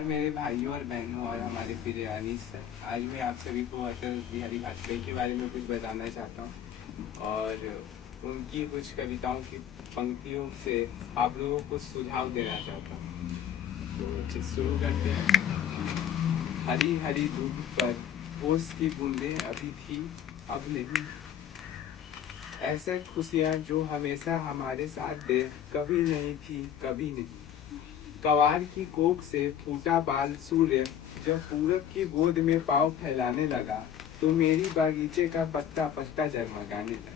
नमस्कार मेरे भाइयों और बहनों और हमारे प्रिय सर। आज मैं आप सभी को अटल बिहारी वाजपेयी के बारे में कुछ बताना चाहता हूँ और उनकी कुछ कविताओं की पंक्तियों से आप लोगों को सुझाव देना चाहता हूँ। तो शुरू करते हैं। हरी हरी दूब पर ओस की बूंदें अभी थी, अब नहीं। ऐसे खुशियाँ जो हमेशा हमारे साथ दे, कभी नहीं थी, कभी नहीं। कवार की कोख से फूटा बाल सूर्य जब पूरब की गोद में पाँव फैलाने लगा, तो मेरी बागीचे का पत्ता पत्ता जगमगाने लगा।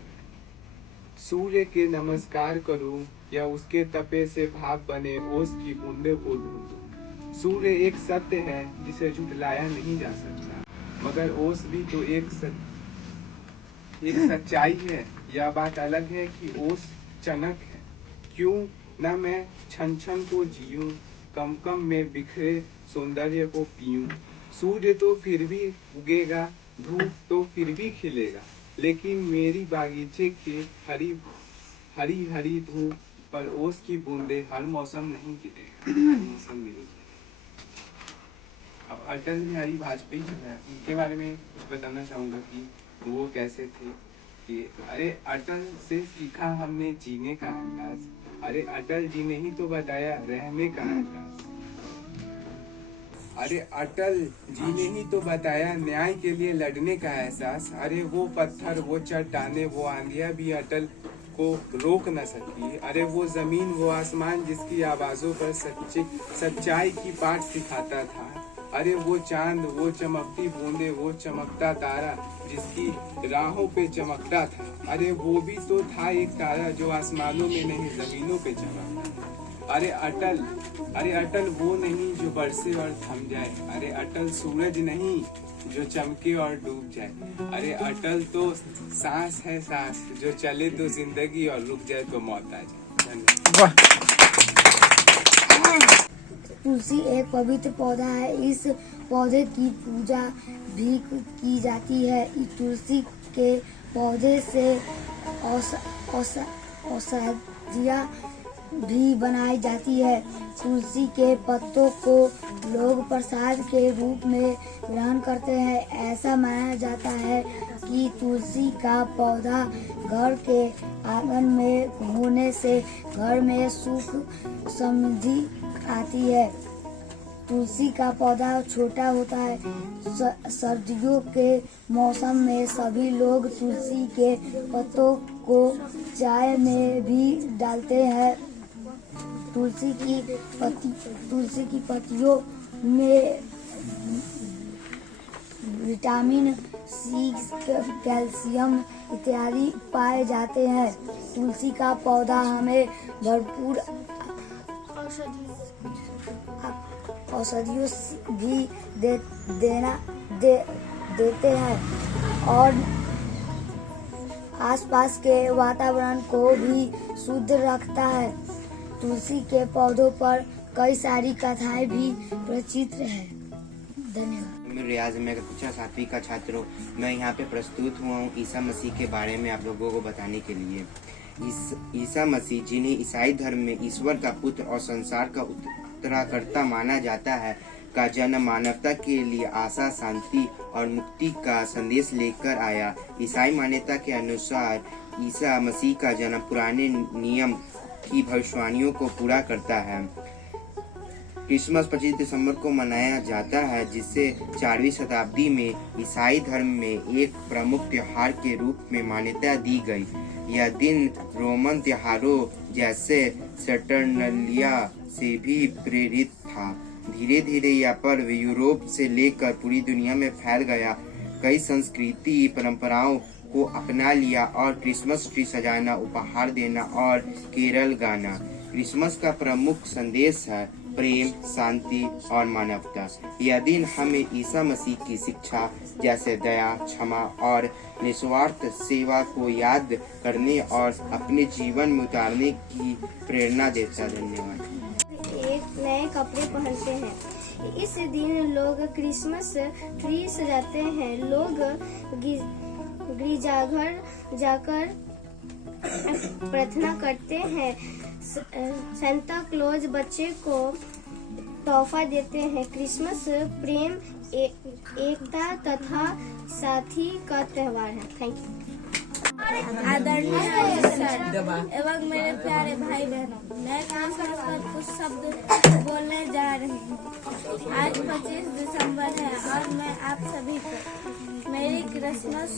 सूर्य के नमस्कार करूं या उसके तपे से भाप बने ओस की बूंदे को ढूंढूं। सूर्य एक सत्य है जिसे झुठलाया नहीं जा सकता, मगर ओस भी तो एक सच्चाई है। यह बात अलग है कि ओस चनक है। क्यों न मैं छन छन को जीऊं, कम कम में बिखरे सौंदर्य को पीऊं। सूर्य तो फिर भी उगेगा, धूप तो फिर भी खिलेगा, लेकिन मेरी बागीचे के हरी हरी हरी धूप पर ओस की बूंदे हर मौसम नहीं गिरेगा, हर मौसम नहीं गिरेगा। अब अटल बिहारी वाजपेयी जो है उनके बारे में कुछ बताना चाहूंगा कि वो कैसे थे। कि अरे अटल से सीखा हमने जीने का अंदाज, अरे अटल जी ने ही तो बताया रहने का अंदाज। अरे अटल जी ने ही तो बताया न्याय के लिए लड़ने का एहसास। अरे वो पत्थर, वो चट्टाने, वो आंधियां भी अटल को रोक न सकी। अरे वो जमीन, वो आसमान जिसकी आवाजों पर सच्चाई की पाठ सिखाता था। अरे वो चांद, वो चमकती बूंदे, वो चमकता तारा जिसकी राहों पे चमकता था। अरे वो भी तो था एक तारा जो आसमानों में नहीं जमीनों पे चमकता। अरे अटल वो नहीं जो बरसे और थम जाए। अरे अटल सूरज नहीं जो चमके और डूब जाए। अरे अटल तो सांस है, सांस जो चले तो जिंदगी और रुक जाए तो मौत आ जाए। धन्यवाद। तुलसी एक पवित्र पौधा है। इस पौधे की पूजा भी की जाती है। इस तुलसी के पौधे से औषधियाँ भी बनाई जाती है। तुलसी के पत्तों को लोग प्रसाद के रूप में ग्रहण करते हैं। ऐसा माना जाता है कि तुलसी का पौधा घर के आंगन में होने से घर में सुख समृद्धि आती है। तुलसी का पौधा छोटा होता है। सर्दियों के मौसम में सभी लोग तुलसी के पत्तों को चाय में भी डालते हैं। तुलसी की पत्तियों में विटामिन सी, कैल्शियम इत्यादि पाए जाते हैं। तुलसी का पौधा हमें भरपूर औषधियों भी देते हैं और आसपास के वातावरण को भी शुद्ध रखता है। तुलसी के पौधों पर कई सारी कथाएं भी प्रचलित है। धन्यवाद। मैं रियाज में कक्षा 7वीं का छात्र हूँ। मैं यहाँ पे प्रस्तुत हुआ हूँ ईसा मसीह के बारे में आप लोगों को बताने के लिए। ईसा मसीह, जिन्हें ईसाई धर्म में ईश्वर का पुत्र और संसार का उत्तराकर्ता माना जाता है, का जन्म मानवता के लिए आशा, शांति और मुक्ति का संदेश लेकर आया। ईसाई मान्यता के अनुसार ईसा मसीह का जन्म पुराने नियम की भविष्यवाणियों को पूरा करता है। क्रिसमस 25 दिसंबर को मनाया जाता है, जिसे 4वीं शताब्दी में ईसाई धर्म में एक प्रमुख त्योहार के रूप में मान्यता दी गई। यह दिन रोमन त्योहारों जैसे सैटर्नालिया से भी प्रेरित था। धीरे धीरे यह पर्व यूरोप से लेकर पूरी दुनिया में फैल गया। कई संस्कृति परंपराओं को अपना लिया और क्रिसमस ट्री सजाना, उपहार देना और कैरल गाना। क्रिसमस का प्रमुख संदेश है प्रेम, शांति और मानवता। यह दिन हमें ईसा मसीह की शिक्षा जैसे दया, क्षमा और निस्वार्थ सेवा को याद करने और अपने जीवन में उतारने की प्रेरणा देता है। धन्यवाद। एक नए कपड़े पहनते हैं। इस दिन लोग क्रिसमस ट्री सजाते हैं। लोग गिरजाघर जाकर प्रार्थना करते हैं। सांता क्लॉज बच्चे को तोहफा देते हैं। क्रिसमस प्रेम, एकता तथा साथी का त्योहार है। Thank you. आदरणीय अफसर एवं मेरे प्यारे भाई बहनों, मैं खासकर कुछ शब्द बोलने जा रही हूँ। आज 25 दिसंबर है और मैं आप सभी को मेरी क्रिसमस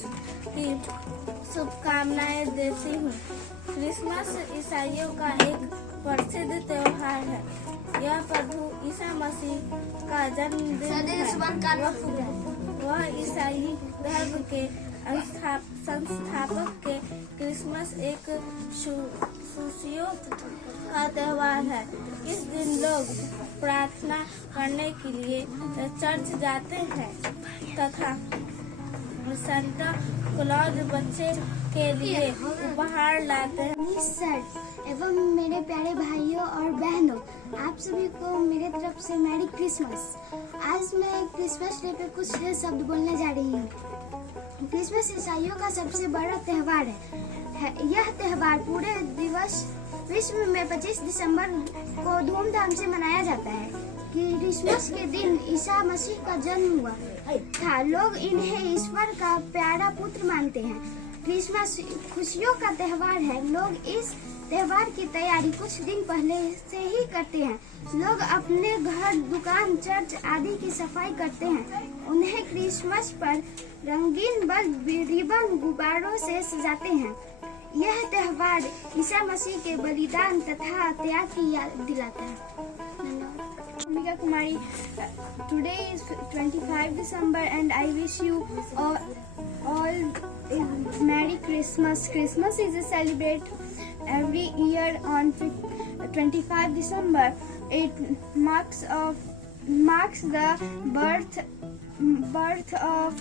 की शुभकामनाएं देती हूँ। क्रिसमस ईसाइयों का एक प्रसिद्ध त्योहार है। यह प्रभु ईसा मसीह का जन्मदिन है। वह ईसाई धर्म के संस्थापक के क्रिसमस एक खुशियों का त्योहार है। इस दिन लोग प्रार्थना करने के लिए चर्च जाते हैं तथा सांता क्लॉज बच्चे के लिए उपहार लाते हैं। सर एवं मेरे प्यारे भाइयों और बहनों, आप सभी को मेरे तरफ से मैरी क्रिसमस। आज मैं क्रिसमस डे पे कुछ शब्द बोलने जा रही हूँ। क्रिसमस ईसाइयों का सबसे बड़ा त्योहार है। यह त्योहार पूरे विश्व में 25 दिसंबर को धूमधाम से मनाया जाता है। क्रिसमस के दिन ईसा मसीह का जन्म हुआ था। लोग इन्हें ईश्वर का प्यारा पुत्र मानते हैं। क्रिसमस खुशियों का त्योहार है। लोग इस त्योहार की तैयारी कुछ दिन पहले से ही करते हैं। लोग अपने घर, दुकान, चर्च आदि की सफाई करते हैं। उन्हें क्रिसमस पर रंगीन बल्ब, रिबन, गुब्बारों से सजाते हैं। यह त्योहार ईसा मसीह के बलिदान तथा त्याग की याद दिलाता है। Mika Kumari, today is 25 December and I wish you all a Merry Christmas. Christmas is celebrated every year on 25 December. It marks the birth of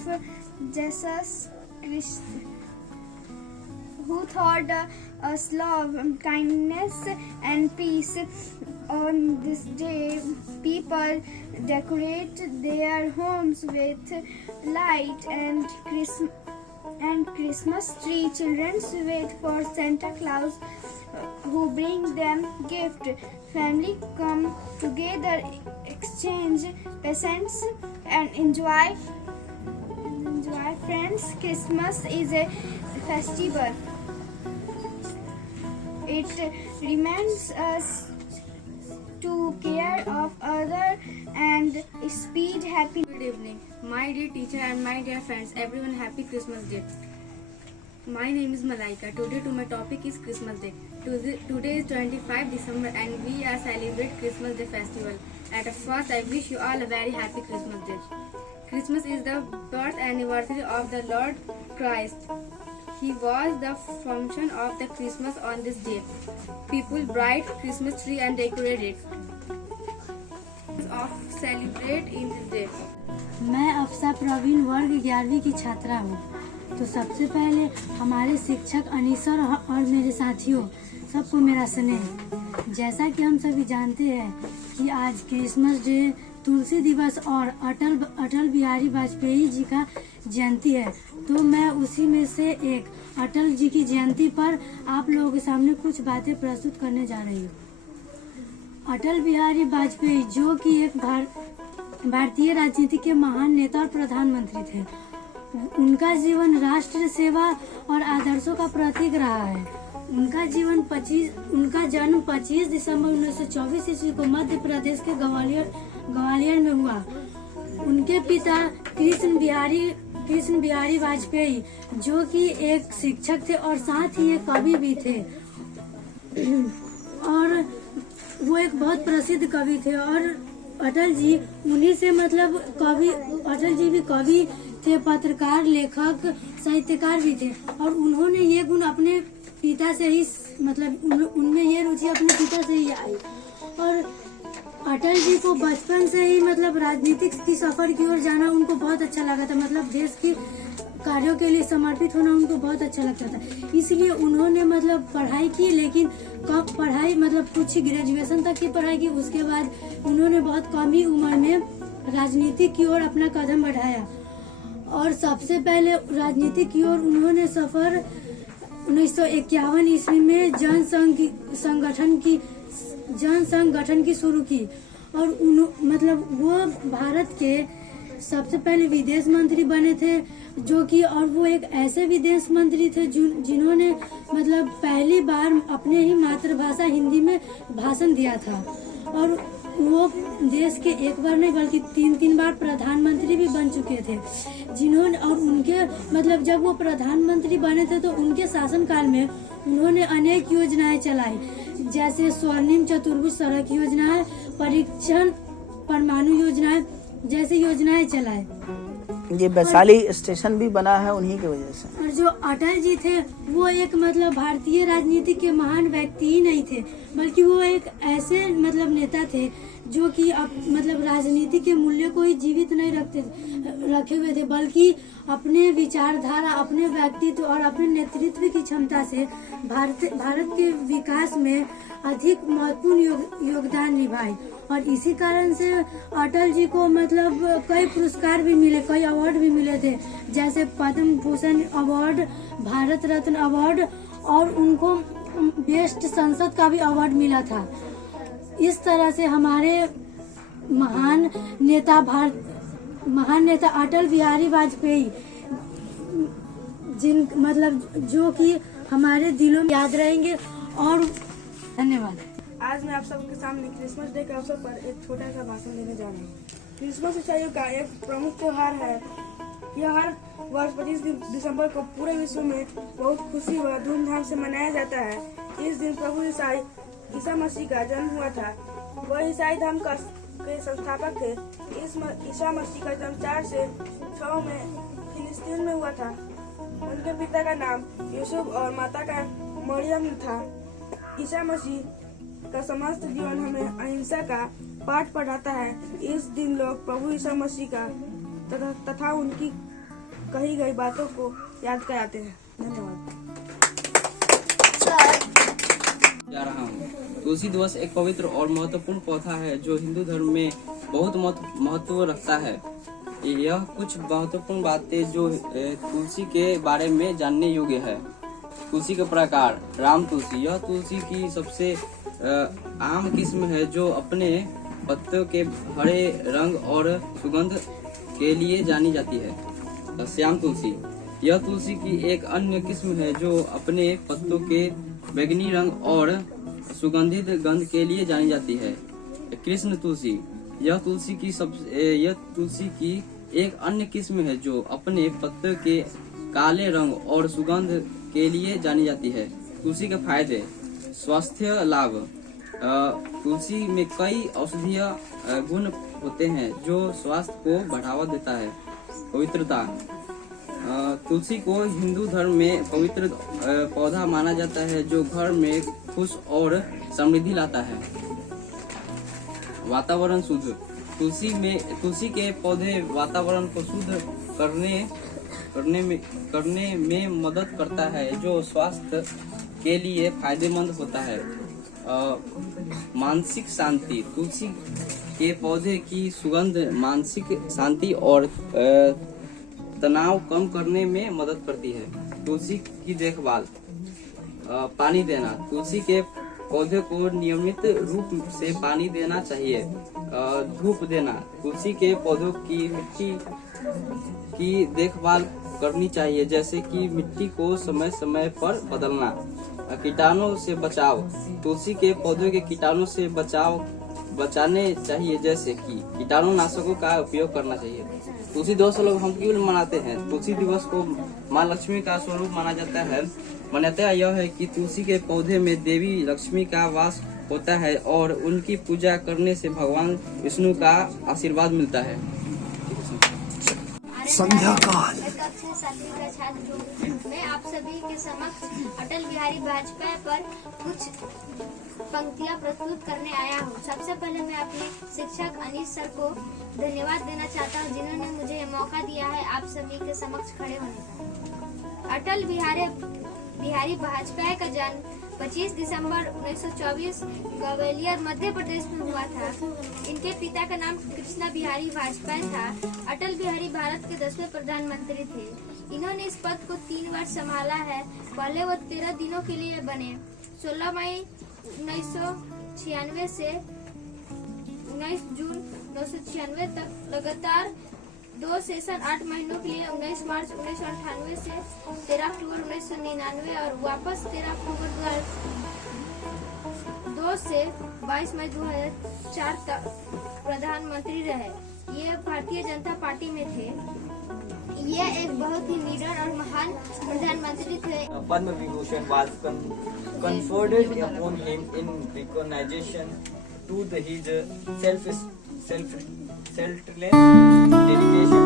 Jesus Christ, who taught us love, kindness and peace. On this day, people decorate their homes with light and Christmas tree. Children wait for Santa Claus, who brings them gift. Family come together, exchange presents and enjoy. Friends, Christmas is a festival. It reminds us to care of others and spread happy. Good evening, my dear teacher and my dear friends. Everyone, happy Christmas Day. My name is Malaika. Today, my topic is Christmas Day. Today is 25 December and we are celebrate Christmas Day festival. At first, I wish you all a very happy Christmas Day. Christmas is the birth anniversary of the Lord Christ. He was the function of the Christmas on this day. People bright Christmas tree and decorate it. Of celebrate in this day. मैं अफसा प्रवीण वर्ग 11वीं की छात्रा हूँ। तो सबसे पहले हमारे शिक्षक अनीसर और मेरे साथियों सबको मेरा स्नेह। जैसा कि हम सभी जानते हैं कि आज क्रिसमस डे, तुलसी दिवस और अटल बिहारी वाजपेयी जी का जयंती है। तो मैं उसी में से एक अटल जी की जयंती पर आप लोगों के सामने कुछ बातें प्रस्तुत करने जा रही हूँ। अटल बिहारी वाजपेयी जो कि एक भारतीय राजनीति के महान नेता और प्रधानमंत्री थे। उनका जीवन राष्ट्र सेवा और आदर्शों का प्रतीक रहा है। उनका जन्म 25 दिसंबर 1924 ईस्वी को मध्य प्रदेश के ग्वालियर में हुआ। उनके पिता कृष्ण बिहारी वाजपेयी जो कि एक शिक्षक थे और साथ ही एक कवि भी थे और वो एक बहुत प्रसिद्ध कवि थे। और अटल जी उन्हीं से अटल जी भी कवि थे, पत्रकार, लेखक, साहित्यकार भी थे। और उन्होंने ये गुण अपने पिता से ही उनमें ये रुचि अपने पिता से ही आई। और अटल जी को बचपन से ही राजनीतिक की सफर की ओर जाना उनको बहुत अच्छा लगा था। देश की कार्यों के लिए समर्पित होना उनको बहुत अच्छा लगता था। इसलिए उन्होंने पढ़ाई की, लेकिन कम पढ़ाई कुछ ग्रेजुएशन तक की पढ़ाई की। उसके बाद उन्होंने बहुत कम ही उम्र में राजनीति की ओर अपना कदम बढ़ाया। और सबसे पहले राजनीति की ओर उन्होंने सफर 1951 ईस्वी में जनसंघ गठन की शुरू की। और मतलब वो भारत के सबसे पहले विदेश मंत्री बने थे, जो कि और वो एक ऐसे विदेश मंत्री थे जिन्होंने मतलब पहली बार अपने ही मातृभाषा हिंदी में भाषण दिया था। और वो देश के एक बार नहीं बल्कि 3 बार प्रधानमंत्री भी बन चुके थे, जिन्होंने और उनके मतलब जब वो प्रधानमंत्री बने थे तो उनके शासनकाल में उन्होंने अनेक योजनाएं चलाई, जैसे स्वर्णिम चतुर्भुज सड़क योजना, परीक्षण परमाणु योजनाएं जैसी योजनाएं चलाए। ये वैशाली स्टेशन भी बना है उन्हीं की वजह से। और जो अटल जी थे वो एक मतलब भारतीय राजनीति के महान व्यक्ति ही नहीं थे, बल्कि वो एक ऐसे मतलब नेता थे जो कि मतलब राजनीति के मूल्य को ही जीवित नहीं रखे हुए थे, बल्कि अपने विचारधारा, अपने व्यक्तित्व और अपने नेतृत्व की क्षमता से भारत के विकास में अधिक महत्वपूर्ण योगदान निभाए। और इसी कारण से अटल जी को मतलब कई पुरस्कार भी मिले, कई अवार्ड भी मिले थे, जैसे पद्म भूषण अवार्ड, भारत रत्न अवार्ड और उनको बेस्ट संसद का भी अवार्ड मिला था। इस तरह से हमारे महान नेता अटल बिहारी वाजपेयी जो कि हमारे दिलों में याद रहेंगे। और धन्यवाद। आज मैं आप सबके सामने क्रिसमस डे के अवसर पर एक छोटा सा भाषण देने जा रहा हूँ। क्रिसमस ईसाइयों का एक प्रमुख त्योहार है। यह हर वर्ष 25 दिसंबर को पूरे विश्व में बहुत खुशी व धूमधाम से मनाया जाता है। इस दिन प्रभु ईसा मसीह का जन्म हुआ था। वह ईसाई धर्म के संस्थापक थे। ईसा मसीह का जन्म 4 से 6 में फिलिस्तीन में हुआ था। उनके पिता का नाम यूसुफ और माता का मरियम था। ईसा मसीह का समस्त जीवन हमें अहिंसा का पाठ पढ़ाता है। इस दिन लोग प्रभु ईसा मसीह का तथा उनकी कही गई बातों को याद कराते हैं। धन्यवाद। जा रहा हूँ। तुलसी दिवस एक पवित्र और महत्वपूर्ण पौधा है जो हिंदू धर्म में बहुत महत्व रखता है। यह कुछ महत्वपूर्ण बातें जो तुलसी के बारे में जानने योग्य है। तुलसी के प्रकार। राम तुलसी। यह तुलसी की सबसे आम किस्म है जो अपने पत्तों के हरे रंग और सुगंध के लिए जानी जाती है। श्याम तुलसी। यह तुलसी की एक अन्य किस्म है जो अपने पत्तों के बैंगनी रंग और सुगंधित गंध के लिए जानी जाती है। कृष्ण तुलसी। यह तुलसी की एक अन्य किस्म है जो अपने पत्तों के काले रंग और सुगंध के लिए जानी जाती है। तुलसी के फायदे। स्वास्थ्य लाभ। तुलसी में कई औषधीय गुण होते हैं जो स्वास्थ्य को बढ़ावा देता है। पवित्रता। तुलसी को हिंदू धर्म में पवित्र पौधा माना जाता है जो घर में खुश और समृद्धि लाता है। वातावरण शुद्ध। तुलसी के पौधे वातावरण को शुद्ध करने में मदद करता है जो स्वास्थ्य के लिए फायदेमंद होता है। मानसिक शांति। तुलसी के पौधे की सुगंध मानसिक शांति और तनाव कम करने में मदद करती है। तुलसी की देखभाल। पानी देना। तुलसी के पौधे को नियमित रूप से पानी देना चाहिए। धूप देना। तुलसी के पौधों की मिट्टी की देखभाल करनी चाहिए, जैसे कि मिट्टी को समय समय पर बदलना। कीटाणु से बचाव। तुलसी के पौधों के कीटाणु से बचाने चाहिए, जैसे कि कीटाणुनाशकों का उपयोग करना चाहिए। तुलसी दिवस लोग हम क्यों मनाते हैं? तुलसी दिवस को माँ लक्ष्मी का स्वरूप माना जाता है। मान्यता यह है कि तुलसी के पौधे में देवी लक्ष्मी का वास होता है और उनकी पूजा करने से भगवान विष्णु का आशीर्वाद मिलता है। संध्या काल। मैं आप सभी के समक्ष अटल बिहारी वाजपेयी पर कुछ पंक्तियां प्रस्तुत करने आया हूँ। सबसे पहले मैं अपने शिक्षक अनीश सर को धन्यवाद देना चाहता हूँ, जिन्होंने मुझे मौका दिया है आप सभी के समक्ष खड़े होने का। अटल बिहारी वाजपेयी का जन्म 25 दिसंबर 1924 ग्वालियर मध्य प्रदेश में हुआ था। इनके पिता का नाम कृष्णा बिहारी वाजपेयी था। अटल बिहारी भारत के 10वें प्रधानमंत्री थे। इन्होंने इस पद को 3 बार संभाला है। पहले वो 13 दिनों के लिए बने। 16 मई 1996 से 19 जून 1996 तक लगातार 2 सेशन 8 महीनों के लिए 19 मार्च 1998 से 13 अक्टूबर 1999 और वापस 13 अक्टूबर 2002 से 22 मई 2004 तक प्रधानमंत्री रहे। ये भारतीय जनता पार्टी में थे। ये एक बहुत ही निडर और महान प्रधानमंत्री थे। Padma Vibhushan was conferred upon him in recognition to his selfless dedication